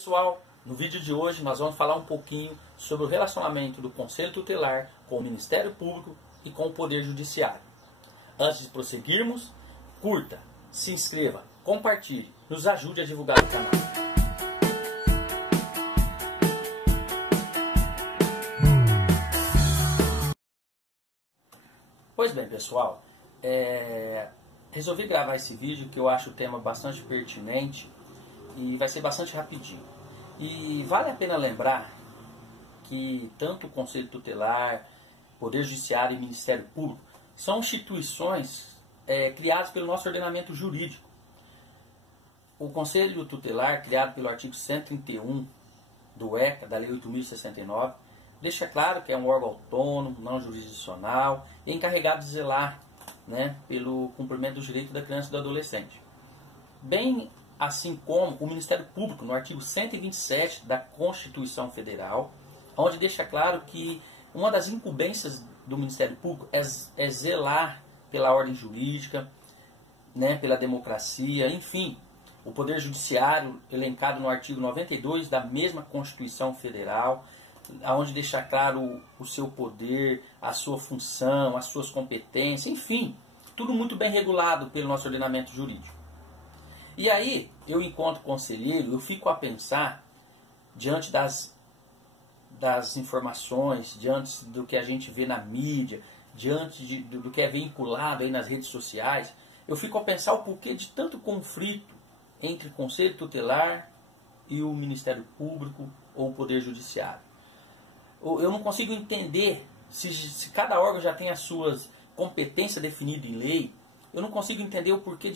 Pessoal, no vídeo de hoje nós vamos falar um pouquinho sobre o relacionamento do Conselho Tutelar com o Ministério Público e com o Poder Judiciário. Antes de prosseguirmos, curta, se inscreva, compartilhe, nos ajude a divulgar o canal. Pois bem, pessoal, resolvi gravar esse vídeo que eu acho o tema bastante pertinente e vai ser bastante rapidinho. E vale a pena lembrar que tanto o Conselho Tutelar, Poder Judiciário e Ministério Público são instituições criadas pelo nosso ordenamento jurídico. O Conselho Tutelar, criado pelo artigo 131 do ECA, da Lei 8.069, deixa claro que é um órgão autônomo, não jurisdicional e encarregado de zelar, pelo cumprimento dos direitos da criança e do adolescente. Bem assim como o Ministério Público, no artigo 127 da Constituição Federal, onde deixa claro que uma das incumbências do Ministério Público é zelar pela ordem jurídica, pela democracia, enfim. O Poder Judiciário, elencado no artigo 92 da mesma Constituição Federal, onde deixa claro o seu poder, a sua função, as suas competências, enfim, tudo muito bem regulado pelo nosso ordenamento jurídico. E aí, eu encontro conselheiro, eu fico a pensar, diante das informações, diante do que a gente vê na mídia, diante do que é vinculado aí nas redes sociais, eu fico a pensar o porquê de tanto conflito entre o Conselho Tutelar e o Ministério Público ou o Poder Judiciário. Eu não consigo entender, se cada órgão já tem as suas competências definidas em lei, eu não consigo entender o porquê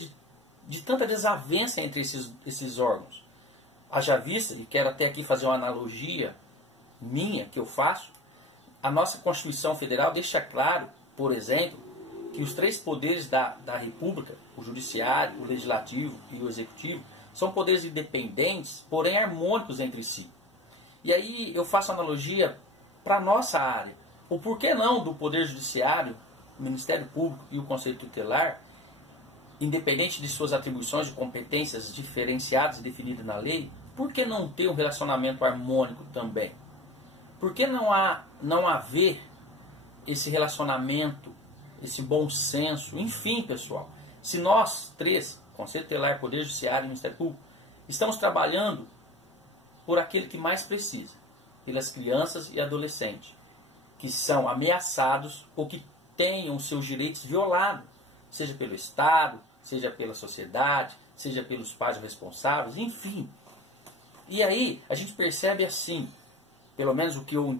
de tanta desavença entre esses órgãos. Haja vista, e quero até aqui fazer uma analogia minha, que eu faço, a nossa Constituição Federal deixa claro, por exemplo, que os três poderes da República, o Judiciário, o Legislativo e o Executivo, são poderes independentes, porém harmônicos entre si. E aí eu faço analogia para a nossa área. O porquê não do Poder Judiciário, o Ministério Público e o Conselho Tutelar, independente de suas atribuições e competências diferenciadas e definidas na lei, por que não ter um relacionamento harmônico também? Por que não haver esse relacionamento, esse bom senso? Enfim, pessoal, se nós três, Conselho Tutelar, Poder Judiciário e Ministério Público, estamos trabalhando por aquele que mais precisa, pelas crianças e adolescentes, que são ameaçados ou que tenham seus direitos violados, seja pelo Estado, seja pela sociedade, seja pelos pais responsáveis, enfim. E aí a gente percebe assim, pelo menos o que eu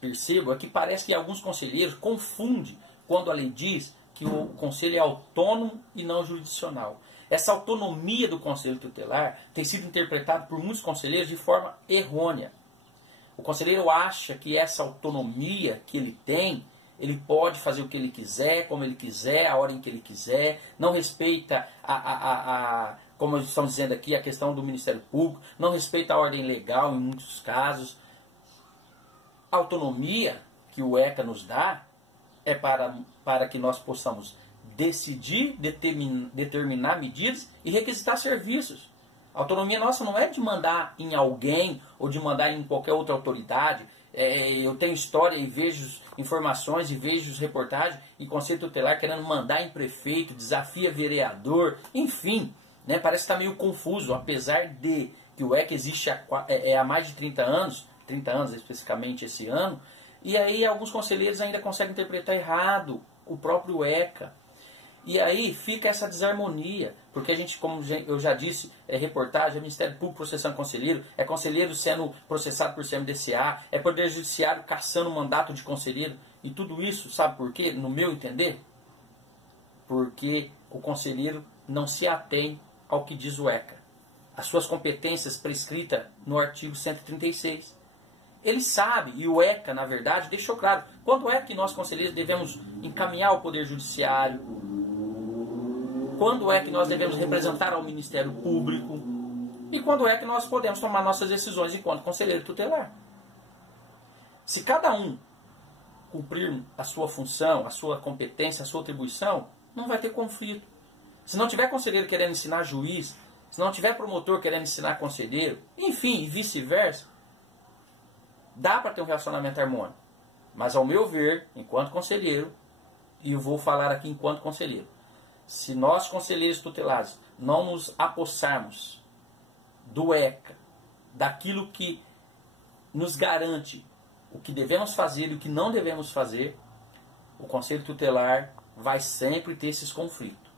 percebo, é que parece que alguns conselheiros confundem quando a lei diz que o conselho é autônomo e não jurisdicional. Essa autonomia do Conselho Tutelar tem sido interpretada por muitos conselheiros de forma errônea. O conselheiro acha que essa autonomia que ele tem, ele pode fazer o que ele quiser, como ele quiser, a hora em que ele quiser, não respeita, como estão dizendo aqui, a questão do Ministério Público, não respeita a ordem legal em muitos casos. A autonomia que o ECA nos dá é para que nós possamos decidir, determinar medidas e requisitar serviços. A autonomia nossa não é de mandar em alguém ou de mandar em qualquer outra autoridade. Eu tenho história e vejo informações e vejo reportagens e Conselho Tutelar querendo mandar em prefeito, desafia vereador, enfim, parece que está meio confuso, apesar de que o ECA existe há mais de 30 anos especificamente esse ano, e aí alguns conselheiros ainda conseguem interpretar errado o próprio ECA. E aí fica essa desarmonia, porque a gente, como eu já disse, é reportagem, é Ministério Público processando conselheiro, é conselheiro sendo processado por CMDCA, é Poder Judiciário caçando o mandato de conselheiro, e tudo isso, sabe por quê? No meu entender, porque o conselheiro não se atém ao que diz o ECA, as suas competências prescritas no artigo 136. Ele sabe, e o ECA, na verdade, deixou claro, quando é que nós conselheiros devemos encaminhar ao Poder Judiciário, quando é que nós devemos representar ao Ministério Público e quando é que nós podemos tomar nossas decisões enquanto conselheiro tutelar. Se cada um cumprir a sua função, a sua competência, a sua atribuição, não vai ter conflito. Se não tiver conselheiro querendo ensinar juiz, se não tiver promotor querendo ensinar conselheiro, enfim, e vice-versa, dá para ter um relacionamento harmônico. Mas ao meu ver, enquanto conselheiro, e eu vou falar aqui enquanto conselheiro, se nós conselheiros tutelares não nos apossarmos do ECA, daquilo que nos garante o que devemos fazer e o que não devemos fazer, o conselho tutelar vai sempre ter esses conflitos.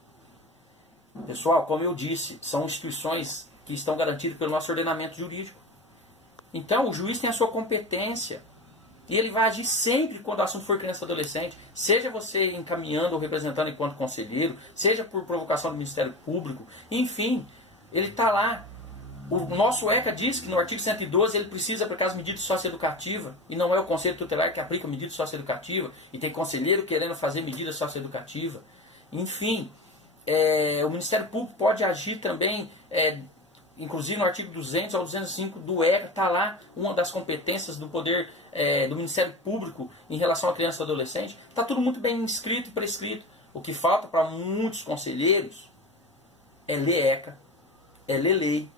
Pessoal, como eu disse, são instituições que estão garantidas pelo nosso ordenamento jurídico. Então, o juiz tem a sua competência e ele vai agir sempre quando o assunto for criança e adolescente, seja você encaminhando ou representando enquanto conselheiro, seja por provocação do Ministério Público, enfim, ele está lá. O nosso ECA diz que no artigo 112 ele precisa aplicar as medidas socioeducativas e não é o Conselho Tutelar que aplica a medida socioeducativa e tem conselheiro querendo fazer medida socioeducativa. Enfim, o Ministério Público pode agir também, inclusive no artigo 200 ao 205 do ECA, está lá uma das competências do poder do Ministério Público em relação à criança e adolescente. Está tudo muito bem inscrito e prescrito. O que falta para muitos conselheiros é ler ECA, é ler lei,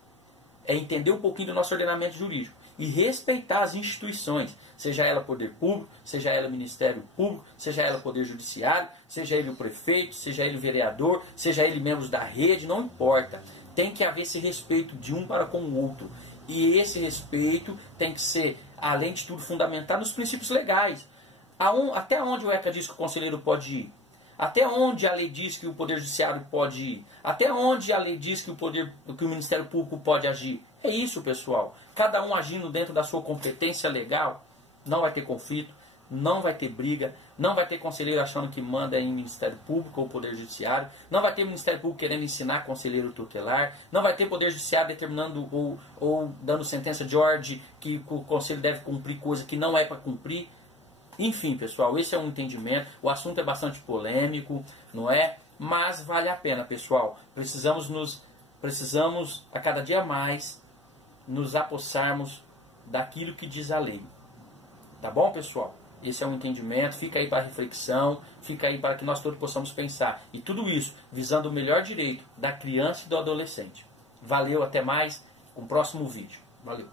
é entender um pouquinho do nosso ordenamento jurídico e respeitar as instituições, seja ela poder público, seja ela Ministério Público, seja ela poder judiciário, seja ele o prefeito, seja ele o vereador, seja ele membros da rede, não importa. Tem que haver esse respeito de um para com o outro. E esse respeito tem que ser, além de tudo, fundamentado nos princípios legais. Até onde o ECA diz que o conselheiro pode ir? Até onde a lei diz que o Poder Judiciário pode ir? Até onde a lei diz que o Ministério Público pode agir? É isso, pessoal. Cada um agindo dentro da sua competência legal, não vai ter conflito, não vai ter briga, não vai ter conselheiro achando que manda em Ministério Público ou Poder Judiciário, não vai ter Ministério Público querendo ensinar conselheiro tutelar, não vai ter Poder Judiciário determinando ou dando sentença de ordem que o conselho deve cumprir coisa que não é para cumprir. Enfim, pessoal, esse é um entendimento. O assunto é bastante polêmico, não é? Mas vale a pena, pessoal. Precisamos a cada dia mais nos apossarmos daquilo que diz a lei. Tá bom, pessoal? Esse é um entendimento. Fica aí para reflexão, fica aí para que nós todos possamos pensar. E tudo isso visando o melhor direito da criança e do adolescente. Valeu, até mais. Um próximo vídeo. Valeu.